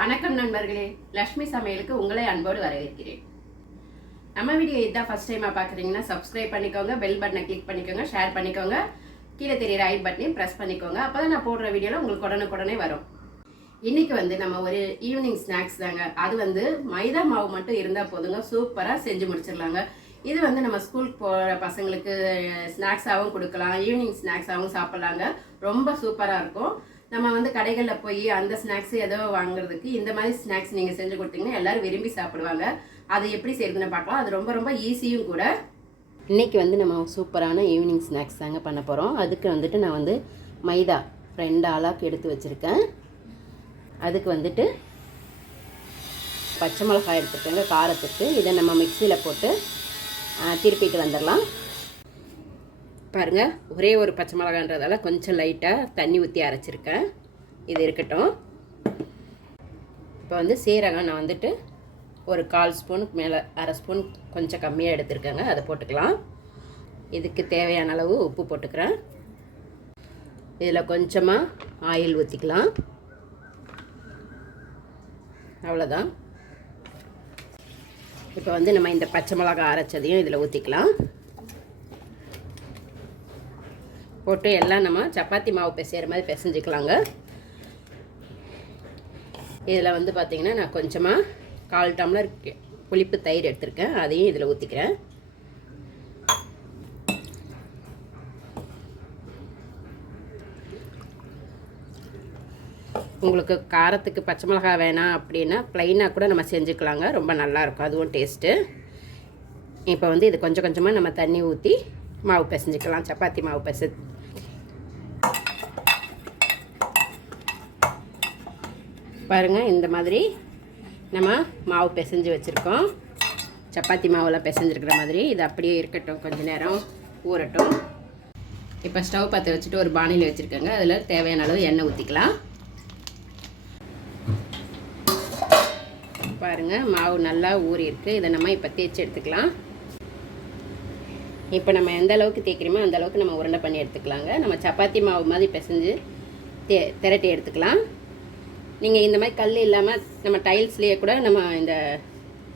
வணக்கம் நண்பர்களே, லக்ஷ்மி சமையலுக்கு உங்களை அன்போடு வரவேற்கிறேன். நம்ம வீடியோ இதான் ஃபர்ஸ்ட் டைமாக பார்க்குறீங்கன்னா சப்ஸ்கிரைப் பண்ணிக்கோங்க, பெல் பட்டனை கிளிக் பண்ணிக்கோங்க, ஷேர் பண்ணிக்கோங்க, கீழே தெரியுற ஐ பட்டனையும் ப்ரெஸ் பண்ணிக்கோங்க. அப்போ தான் நான் போடுற வீடியோவில் உங்களுக்கு உடனுக்குடனே வரும். இன்றைக்கி நம்ம ஒரு ஈவினிங் ஸ்நாக்ஸ் தாங்க. அது மைதா மாவு மட்டும் இருந்தால் போதுங்க, சூப்பராக செஞ்சு முடிச்சிடலாங்க. இது நம்ம ஸ்கூலுக்கு போகிற பசங்களுக்கு ஸ்நாக்ஸாகவும் கொடுக்கலாம், ஈவினிங் ஸ்நாக்ஸாகவும் சாப்பிட்லாங்க. ரொம்ப சூப்பராக இருக்கும். நம்ம கடைகளில் போய் அந்த ஸ்நாக்ஸ் ஏதோ வாங்குறதுக்கு இந்த மாதிரி ஸ்நாக்ஸ் நீங்கள் செஞ்சு கொடுத்தீங்கன்னா எல்லோரும் விரும்பி சாப்பிடுவாங்க. அது எப்படி செய்யுதுன்னு பார்க்கலாம். அது ரொம்ப ரொம்ப ஈஸியும் கூட. இன்றைக்கி நம்ம சூப்பரான ஈவினிங் ஸ்நாக்ஸ் தாங்க பண்ண போகிறோம். அதுக்கு நான் மைதா 2 ஆளாக்கு எடுத்து வச்சுருக்கேன். அதுக்கு பச்சை மிளகாய் எடுத்துருக்கேங்க காரத்துக்கு. இதை நம்ம மிக்சியில் போட்டு திருப்பிட்டு வந்துடலாம். பாருங்கள், ஒரே ஒரு பச்சை மிளகான்றதால கொஞ்சம் லைட்டாக தண்ணி ஊற்றி அரைச்சிருக்கேன். இது இருக்கட்டும். இப்போ சீரகம் நான் ஒரு 1/4 ஸ்பூனுக்கு மேலே, 1/2 ஸ்பூன் கொஞ்சம் கம்மியாக எடுத்துருக்கேங்க. அதை போட்டுக்கலாம். இதுக்கு தேவையான அளவு உப்பு போட்டுக்கிறேன். இதில் கொஞ்சமாக ஆயில் ஊற்றிக்கலாம். அவ்வளோதான். இப்போ நம்ம இந்த பச்சை மிளகாய் அரைச்சதையும் இதில் ஊற்றிக்கலாம். போட்டு எல்லாம் நம்ம சப்பாத்தி மாவு பிசைகிற மாதிரி பிசைஞ்சிக்கலாங்க. இதில் பார்த்திங்கன்னா நான் கொஞ்சமாக 1/4 டம்ளர் புளிப்பு தயிர் எடுத்திருக்கேன். அதையும் இதில் ஊற்றிக்கிறேன். உங்களுக்கு காரத்துக்கு பச்சை மிளகாய் வேணாம் அப்படின்னா ப்ளைனாக கூட நம்ம செஞ்சுக்கலாங்க. ரொம்ப நல்லாயிருக்கும், அதுவும் டேஸ்ட்டு. இப்போ இது கொஞ்சம் கொஞ்சமாக நம்ம தண்ணி ஊற்றி மாவு பிசைஞ்சிக்கலாம். சப்பாத்தி மாவு பாருங்கள், இந்த மாதிரி நம்ம மாவு பிசைஞ்சு வச்சுருக்கோம். சப்பாத்தி மாவில் பிசைஞ்சிருக்கிற மாதிரி. இது அப்படியே இருக்கட்டும், கொஞ்சம் நேரம் ஊறட்டும். இப்போ ஸ்டவ் பற்ற வச்சுட்டு ஒரு பானையில் வச்சுருக்கேங்க. அதில் தேவையான அளவு எண்ணெய் ஊற்றிக்கலாம். பாருங்கள், மாவு நல்லா ஊறியிருக்கு. இதை நம்ம இப்போ தேய்ச்சி எடுத்துக்கலாம். இப்போ நம்ம எந்த அளவுக்கு தேய்க்கிறோமோ அந்த அளவுக்கு நம்ம உருண்டை பண்ணி எடுத்துக்கலாங்க. நம்ம சப்பாத்தி மாவு மாதிரி பிசைஞ்சு திரட்டி எடுத்துக்கலாம். நீங்கள் இந்த மாதிரி கல் இல்லாமல் நம்ம டைல்ஸ்லேயே கூட நம்ம இந்த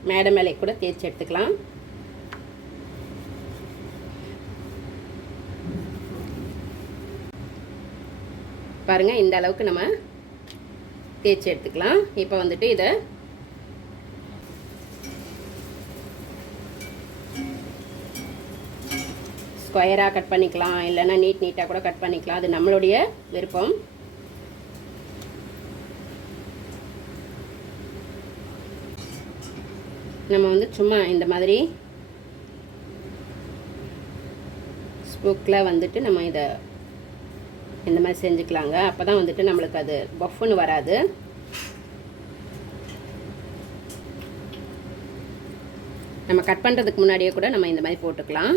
மேடை மேலே கூட தேய்ச்சி எடுத்துக்கலாம். பாருங்கள், இந்த அளவுக்கு நம்ம தேய்ச்சி எடுத்துக்கலாம். இப்போ இதை ஸ்கொயராக கட் பண்ணிக்கலாம், இல்லைன்னா நீட்டாக கூட கட் பண்ணிக்கலாம். அது நம்மளுடைய விருப்பம். நம்ம சும்மா இந்த மாதிரி ஸ்பூக்கில் நம்ம இதை இந்த மாதிரி செஞ்சுக்கலாங்க. அப்போ தான் நம்மளுக்கு அது பஃப்னு வராது. நம்ம கட் பண்ணுறதுக்கு முன்னாடியே கூட நம்ம இந்த மாதிரி போட்டுக்கலாம்.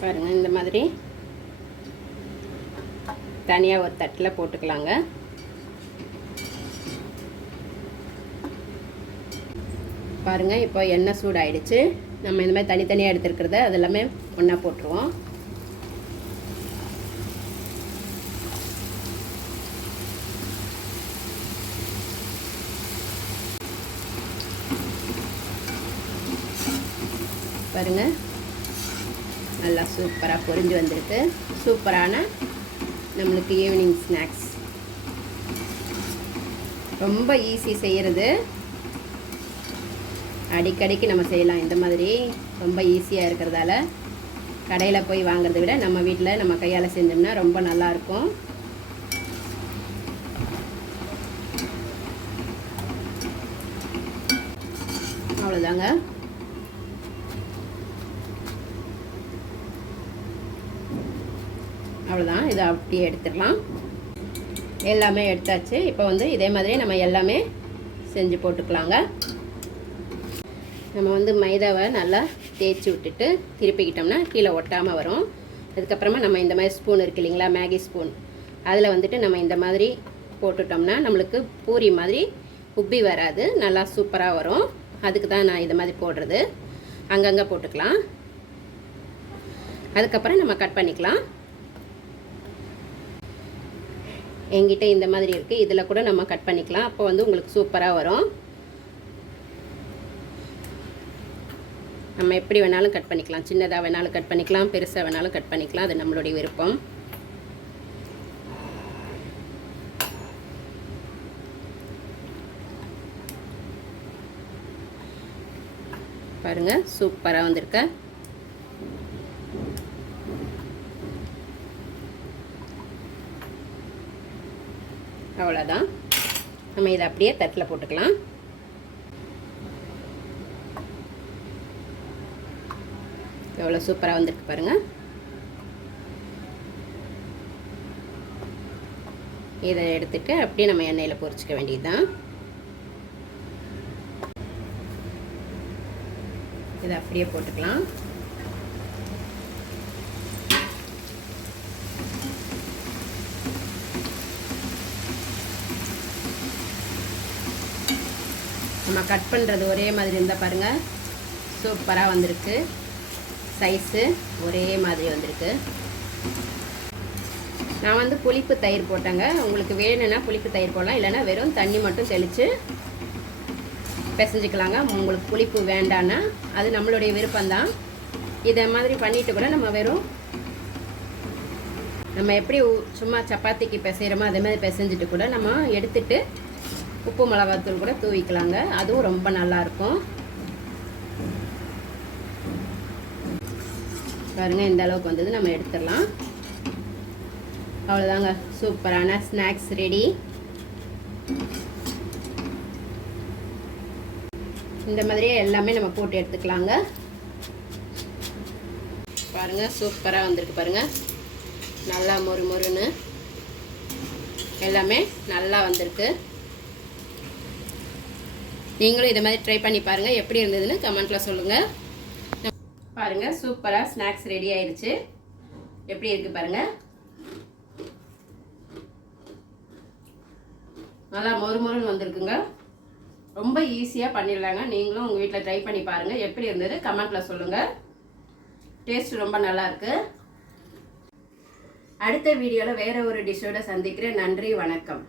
பாருங்கள், இந்த மாதிரி தனியாக ஒரு தட்டில் போட்டுக்கலாங்க. பாருங்கள், இப்போ எண்ணெய் சூடாயிடுச்சு. நம்ம இந்த மாதிரி தனித்தனியாக எடுத்துருக்கிறத அது எல்லாமே ஒன்றா போட்டுருவோம். பாருங்கள், நல்லா சூப்பராக பொரிஞ்சு வந்திருக்கு. சூப்பரான நம்மளுக்கு ஈவினிங் ஸ்நாக்ஸ். ரொம்ப ஈஸி செய்கிறது. அடிக்கடிக்கு நம்ம செய்யலாம். இந்த மாதிரி ரொம்ப ஈஸியாக இருக்கிறதால கடையில் போய் வாங்குறதை விட நம்ம வீட்டில் நம்ம கையால் செஞ்சோம்னா ரொம்ப நல்லாயிருக்கும். அவ்வளோதாங்க. அவ்வளோதான். இதை அப்படியே எடுத்துடலாம். எல்லாமே எடுத்தாச்சு. இப்போ இதே மாதிரி நம்ம எல்லாமே செஞ்சு போட்டுக்கலாங்க. நம்ம வந்து மைதாவை நல்லா தேய்ச்சி விட்டுட்டு திருப்பிக்கிட்டோம்னா கீழே ஒட்டாமல் வரும். அதுக்கப்புறமா நம்ம இந்த மாதிரி ஸ்பூன் இருக்குது இல்லைங்களா, மேகி ஸ்பூன், அதில் வந்துட்டு நம்ம இந்த மாதிரி போட்டுட்டோம்னா நம்மளுக்கு பூரி மாதிரி உப்பி வராது, நல்லா சூப்பராக வரும். அதுக்கு தான் நான் இது மாதிரி போடுறது. அங்கங்கே போட்டுக்கலாம். அதுக்கப்புறம் நம்ம கட் பண்ணிக்கலாம். என்கிட்ட இந்த மாதிரி இருக்குது, இதில் கூட நம்ம கட் பண்ணிக்கலாம். அப்போ வந்து உங்களுக்கு சூப்பராக வரும். நம்ம எப்படி வேணாலும் கட் பண்ணிக்கலாம், சின்னதாக வேணாலும் கட் பண்ணிக்கலாம், பெருசாக வேணாலும் கட் பண்ணிக்கலாம், அது நம்மளுடைய விருப்பம். பாருங்கள் சூப்பராக வந்திருக்க. அவ்வளோதான். நம்ம இதை அப்படியே தட்டில் போட்டுக்கலாம். எவ்வளோ சூப்பராக வந்திருக்கு பாருங்கள். இதை எடுத்துட்டு அப்படியே நம்ம எண்ணெயில் பொரிச்சிக்க வேண்டியதுதான். இதை அப்படியே போட்டுக்கலாம். நம்ம கட் பண்ணுறது ஒரே மாதிரி இருந்தால் பாருங்கள் சூப்பராக வந்திருக்கு. சைஸு ஒரே மாதிரி வந்திருக்கு. நான் வந்து புளிப்பு தயிர் போட்டேங்க. உங்களுக்கு வேணும்னா புளிப்பு தயிர் போடலாம், இல்லைன்னா வெறும் தண்ணி மட்டும் தெளித்து பிசைஞ்சிக்கலாங்க. உங்களுக்கு புளிப்பு வேண்டான்னா அது நம்மளுடைய விருப்பம்தான். இதை மாதிரி பண்ணிவிட்டு கூட நம்ம எப்படி சும்மா சப்பாத்திக்கு பிசைகிறோமோ அதே மாதிரி பிசைஞ்சிட்டு கூட நம்ம எடுத்துட்டு உப்பு மிளகாத்தூள் கூட தூவிக்கலாங்க. அதுவும் ரொம்ப நல்லாயிருக்கும். பாருங்கள் இந்த அளவுக்கு வந்தது, நம்ம எடுத்துடலாம். அவ்வளோதாங்க, சூப்பரான ஸ்நாக்ஸ் ரெடி. இந்த மாதிரியே எல்லாமே நம்ம போட்டு எடுத்துக்கலாங்க. பாருங்கள் சூப்பராக வந்திருக்கு பாருங்கள். நல்லா மொறு மொறுன்னு எல்லாமே நல்லா வந்திருக்கு. நீங்களும் இதை மாதிரி ட்ரை பண்ணி பாருங்கள். எப்படி இருந்ததுன்னு கமெண்ட்டில் சொல்லுங்கள். பாருங்கள் சூப்பராக ஸ்நாக்ஸ் ரெடி ஆயிடுச்சு. எப்படி இருக்குது பாருங்கள். நல்லா மொறு மொறுன்னு வந்திருக்குங்க. ரொம்ப ஈஸியாக பண்ணிடலாங்க. நீங்களும் உங்கள் வீட்டில் ட்ரை பண்ணி பாருங்கள். எப்படி இருந்தது கமெண்ட்டில் சொல்லுங்கள். டேஸ்ட் ரொம்ப நல்லாயிருக்கு. அடுத்த வீடியோவில் வேறு ஒரு டிஷ்ஷோடு சந்திக்கிறேன். நன்றி, வணக்கம்.